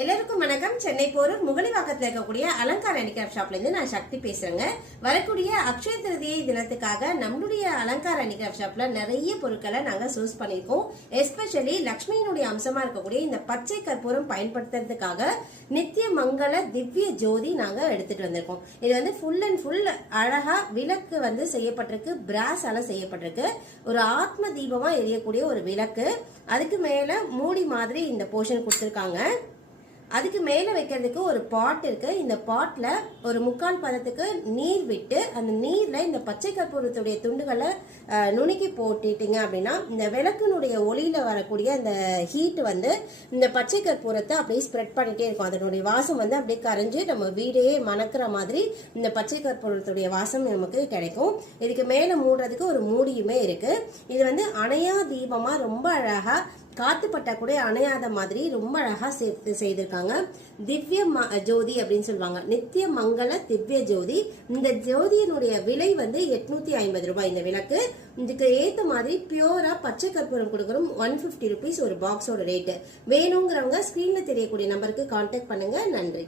எல்லாருக்கும் வணக்கம். சென்னை போரூர் முகலிவாக்கத்தில் இருக்கக்கூடிய அலங்கார ஹேண்டிகிராஃப்ட் ஷாப்ல இருந்து நான் சக்தி பேசுறேங்க. வரக்கூடிய அக்ஷய திருதியை தினத்துக்காக நம்மளுடைய அலங்கார ஹேண்டிகிராஃப்ட் ஷாப்ல நிறைய பொருட்களை நாங்க சூஸ் பண்ணிருக்கோம். எஸ்பெஷலி லக்ஷ்மியினுடைய அம்சமா இருக்கக்கூடிய இந்த பச்சை கற்பூரம் பயன்படுத்துறதுக்காக நித்திய மங்கள திவ்ய ஜோதி நாங்க எடுத்துட்டு வந்திருக்கோம். இது வந்து ஃபுல் அண்ட் ஃபுல் அழகா விளக்கு வந்து செய்யப்பட்டிருக்கு, பிராஸால செய்யப்பட்டிருக்கு. ஒரு ஆத்ம தீபமா எரியக்கூடிய ஒரு விளக்கு. அதுக்கு மேல மூடி மாதிரி இந்த போர்ஷன் கொடுத்திருக்காங்க. அதுக்கு மேல வைக்கிறதுக்கு ஒரு பாட் இருக்கு. இந்த பாட்ல ஒரு 3/4 பதத்துக்கு நீர் விட்டு அந்த நீர்ல இந்த பச்சை கற்பூரத்துடைய துண்டுகளை நுணுக்கி போட்டுட்டீங்க அப்படின்னா இந்த விளக்குனுடைய ஒளியில வரக்கூடிய அந்த ஹீட் வந்து இந்த பச்சை கற்பூரத்தை அப்படியே ஸ்ப்ரெட் பண்ணிட்டே இருக்கும். அதனுடைய வாசம் வந்து அப்படியே கரைஞ்சு நம்ம வீடையே மணக்கிற மாதிரி இந்த பச்சை கற்பூரத்துடைய வாசம் நமக்கு கிடைக்கும். இதுக்கு மேல மூடுறதுக்கு ஒரு மூடியுமே இருக்கு. இது வந்து அணையா தீபமா ரொம்ப அழகா காத்து பட்டா கூட அணையாத மாதிரி ரொம்ப அழகா செய்திருக்காங்க. திவ்ய ஜோதி அப்படின்னு சொல்லுவாங்க. நித்திய மங்கள திவ்ய ஜோதி. இந்த ஜோதியினுடைய விலை வந்து 850 ரூபாய். இந்த விளக்கு இதுக்கு ஏத்த மாதிரி பியூரா பச்சை கற்பூரம் கொடுக்குறோம். 150 rupees ஒரு பாக்ஸோட ரேட்டு. வேணுங்கிறவங்க ஸ்கிரீன்ல தெரியக்கூடிய நம்பருக்கு கான்டாக்ட் பண்ணுங்க. நன்றி.